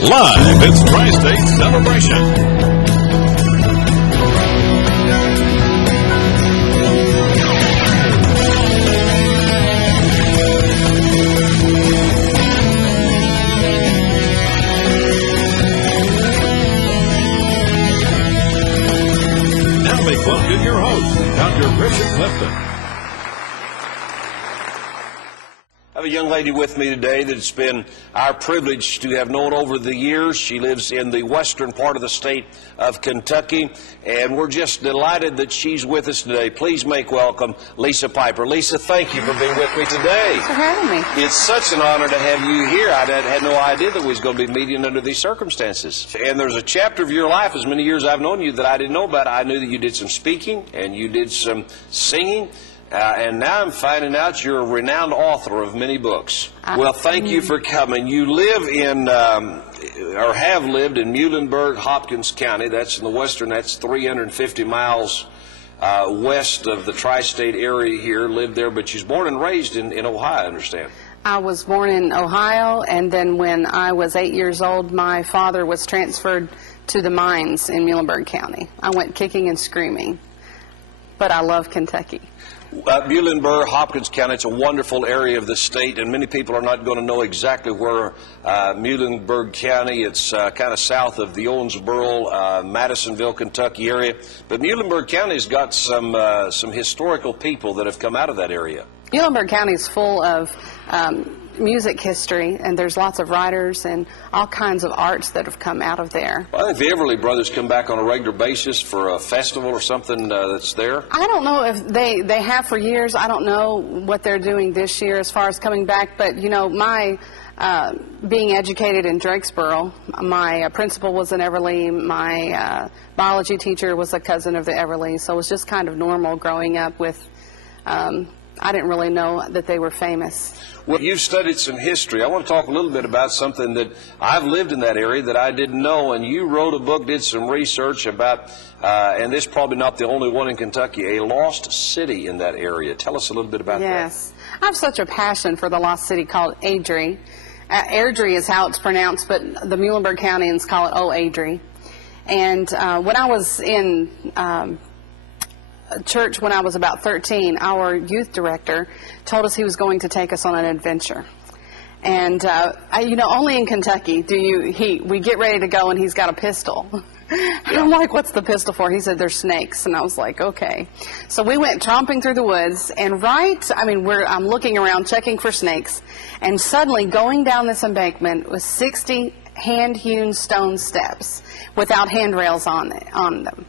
Live, it's Tri-State Celebration. Welcome your host, Dr. Richard Clifton. I have a young lady with me today that it's been our privilege to have known over the years. She lives in the western part of the state of Kentucky, and we're just delighted that she's with us today. Please make welcome Lisa Piper. Lisa, thank you for being with me today. Thanks for having me. It's such an honor to have you here. I had no idea that we was going to be meeting under these circumstances. And there's a chapter of your life, as many years I've known you, that I didn't know about. I knew that you did some speaking and you did some singing. And now I'm finding out you're a renowned author of many books. Well, thank you for coming. You live in, or have lived in Muhlenberg, Hopkins County. That's in the western, that's 350 miles west of the tri-state area here. Lived there, but she's born and raised in Ohio, I understand. I was born in Ohio, and then when I was 8 years old, my father was transferred to the mines in Muhlenberg County. I went kicking and screaming, but I love Kentucky. Muhlenberg, Hopkins County, it's a wonderful area of the state, and many people are not going to know exactly where Muhlenberg County, it's kind of south of the Owensboro, Madisonville, Kentucky area. But Muhlenberg County's got some historical people that have come out of that area. Muhlenberg County is full of music history, and there's lots of writers and all kinds of arts that have come out of there. Well, I think the Everly brothers come back on a regular basis for a festival or something that's there. I don't know if they have for years. I don't know what they're doing this year as far as coming back, but you know, my being educated in Drakesboro, my principal was an Everly, my biology teacher was a cousin of the Everly, so it was just kind of normal growing up with I didn't really know that they were famous. Well, you've studied some history. I want to talk a little bit about something that I've lived in that area that I didn't know, and you wrote a book, did some research about, and this is probably not the only one in Kentucky, a lost city in that area. Tell us a little bit about that. Yes. I have such a passion for the lost city called Airdrie. Airdrie is how it's pronounced, but the Muhlenberg Countyans call it Airdrie. And when I was in church when I was about 13, our youth director told us he was going to take us on an adventure. And you know, only in Kentucky we get ready to go and he's got a pistol. And I'm like, what's the pistol for? He said, there's snakes. And I was like, okay. So we went tromping through the woods, and I'm looking around checking for snakes, and suddenly going down this embankment was 60 hand-hewn stone steps without handrails on them.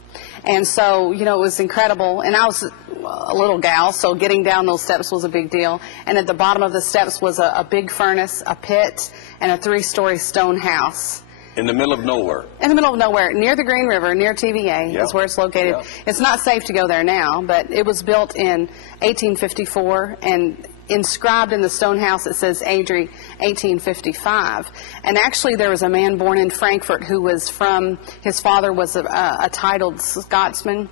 And so, you know, it was incredible. And I was a little gal, so getting down those steps was a big deal. And at the bottom of the steps was a big furnace, a pit, and a 3-story stone house. In the middle of nowhere. In the middle of nowhere, near the Green River, near TVA is where it's located. Yeah. It's not safe to go there now, but it was built in 1854, and inscribed in the stone house it says Airdrie 1855. And actually there was a man born in Frankfort who was his father was a titled Scotsman,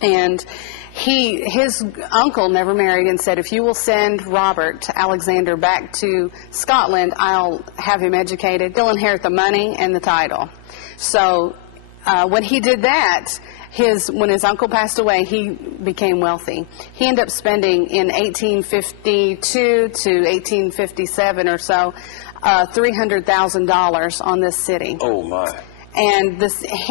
and his uncle never married and said, if you will send Robert Alexander back to Scotland, I'll have him educated. He'll inherit the money and the title. So when he did that, when his uncle passed away, he became wealthy. He ended up spending in 1852 to 1857 or so $300,000 on this city. Oh my. And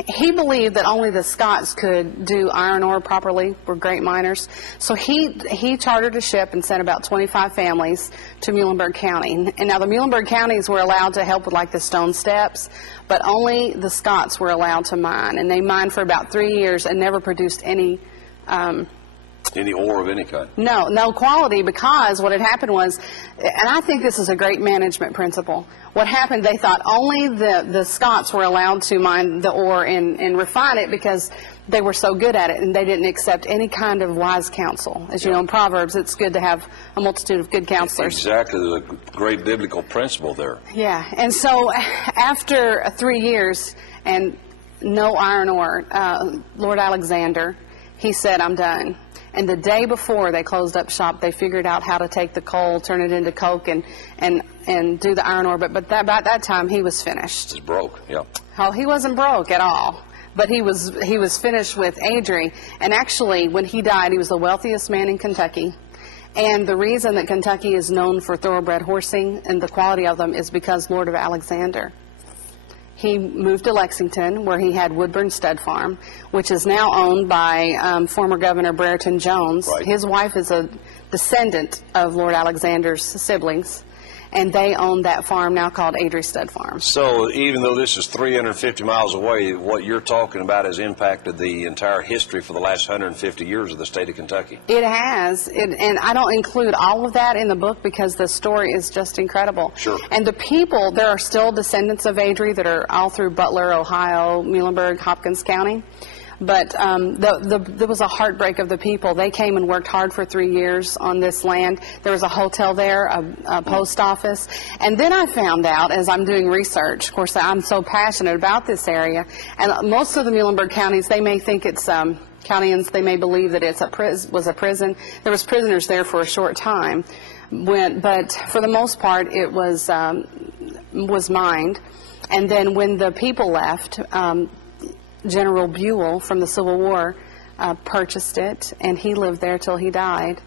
he believed that only the Scots could do iron ore properly, were great miners. So he chartered a ship and sent about 25 families to Muhlenberg County. And now the Muhlenberg counties were allowed to help with like the stone steps, but only the Scots were allowed to mine. And they mined for about 3 years and never produced any ore of any kind? No quality, because what had happened was, and I think this is a great management principle, what happened, they thought only the Scots were allowed to mine the ore and refine it because they were so good at it, and they didn't accept any kind of wise counsel. As you know, in Proverbs, it's good to have a multitude of good counselors. Exactly, the great biblical principle there. Yeah, and so after 3 years and no iron ore, Lord Alexander, he said, I'm done. And the day before they closed up shop, they figured out how to take the coal, turn it into coke, and do the iron ore. But about that time, he was finished. He's broke, yeah. Oh, he wasn't broke at all. But he was finished with Airdrie. And actually, when he died, he was the wealthiest man in Kentucky. And the reason that Kentucky is known for thoroughbred horsing and the quality of them is because Lord of Alexander. He moved to Lexington, where he had Woodburn Stud Farm, which is now owned by former Governor Brereton Jones. Right. His wife is a descendant of Lord Alexander's siblings, and they own that farm now called Airdrie Stud Farm. So even though this is 350 miles away, what you're talking about has impacted the entire history for the last 150 years of the state of Kentucky. It has, and I don't include all of that in the book because the story is just incredible. Sure. And the people, there are still descendants of Airdrie that are all through Butler, Ohio, Muhlenberg, Hopkins County. But there was a heartbreak of the people. They came and worked hard for 3 years on this land. There was a hotel there, a post office. And then I found out, as I'm doing research, of course, I'm so passionate about this area, and most of the Muhlenberg counties, they may think it's countyans, they may believe that it's was a prison. There was prisoners there for a short time, but for the most part, it was mined. And then when the people left, General Buell from the Civil War purchased it, and he lived there till he died.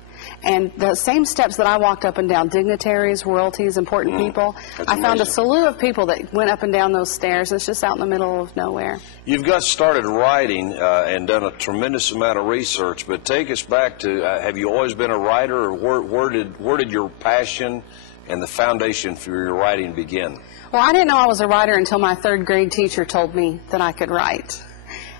And the same steps that I walked up and down, dignitaries, royalties, important people, I found a slew of people that went up and down those stairs. It's just out in the middle of nowhere. You've got started writing and done a tremendous amount of research, but take us back to, have you always been a writer, or where did your passion and the foundation for your writing begin? Well, I didn't know I was a writer until my third grade teacher told me that I could write.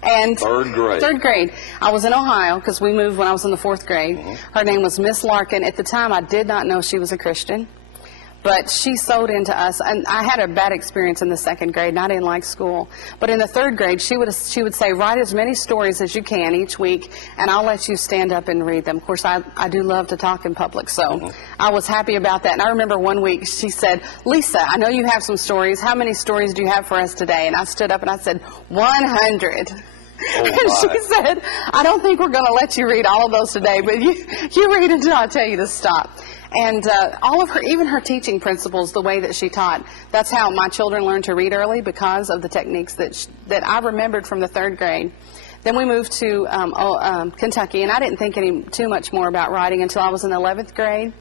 And Third grade. Third grade. I was in Ohio because we moved when I was in the fourth grade. Her name was Miss Larkin. At the time, I did not know she was a Christian, but she sewed into us. And I had a bad experience in the second grade, and I didn't like school. But in the third grade, she would say, write as many stories as you can each week, and I'll let you stand up and read them. Of course, I do love to talk in public, so I was happy about that. And I remember one week she said, Lisa, I know you have some stories. How many stories do you have for us today? And I stood up and I said, 100. Oh, and she said, I don't think we're going to let you read all of those today, but you read until I tell you to stop. And all of her, even her teaching principles, the way that she taught, that's how my children learned to read early, because of the techniques that I remembered from the third grade. Then we moved to Kentucky, and I didn't think too much more about writing until I was in the 11th grade.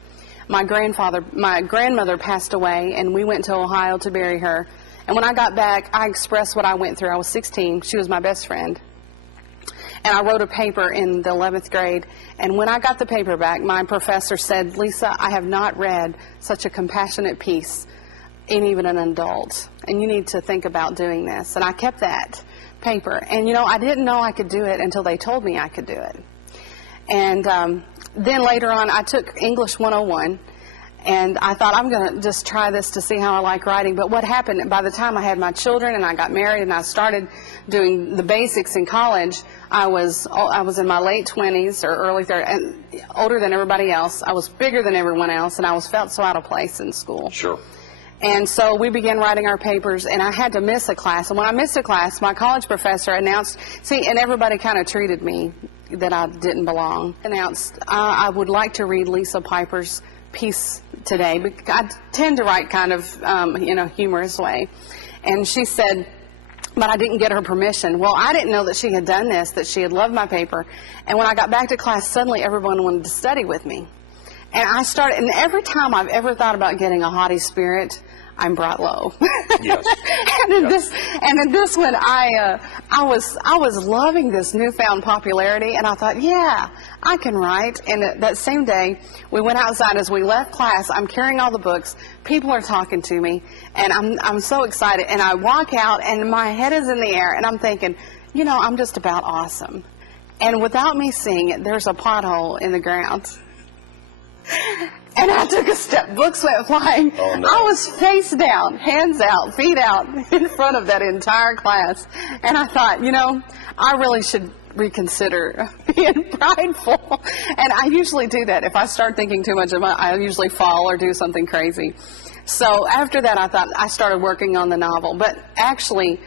My grandmother passed away, and we went to Ohio to bury her. And when I got back, I expressed what I went through. I was 16. She was my best friend. And I wrote a paper in the 11th grade. And when I got the paper back, my professor said, Lisa, I have not read such a compassionate piece in even an adult. And you need to think about doing this. And I kept that paper. And, you know, I didn't know I could do it until they told me I could do it. And then later on, I took English 101. And I thought, I'm going to just try this to see how I like writing. But what happened, by the time I had my children and I got married and I started doing the basics in college, I was in my late 20s or early 30s, and older than everybody else. I was bigger than everyone else, and I felt so out of place in school. Sure. And so we began writing our papers, and I had to miss a class. And when I missed a class, my college professor announced, and everybody kind of treated me that I didn't belong, announced, I would like to read Lisa Piper's piece today. I tend to write kind of, humorous way. And she said, but I didn't get her permission. Well, I didn't know that she had done this, that she had loved my paper. And when I got back to class, suddenly everyone wanted to study with me. And I started, and every time I've ever thought about getting a haughty spirit, I'm brought low. Yes. and in this one, I was loving this newfound popularity, and I thought, yeah, I can write. And that same day, we went outside. As we left class, I'm carrying all the books. People are talking to me, and I'm so excited. And I walk out, and my head is in the air, and I'm thinking, I'm just about awesome. And without me seeing it, there's a pothole in the ground. And I took a step. Books went flying. Oh, no. I was face down, hands out, feet out, in front of that entire class. And I thought, I really should reconsider being prideful. And I usually do that. If I start thinking too much about it, I usually fall or do something crazy. So after that, I thought I started working on the novel. But actually,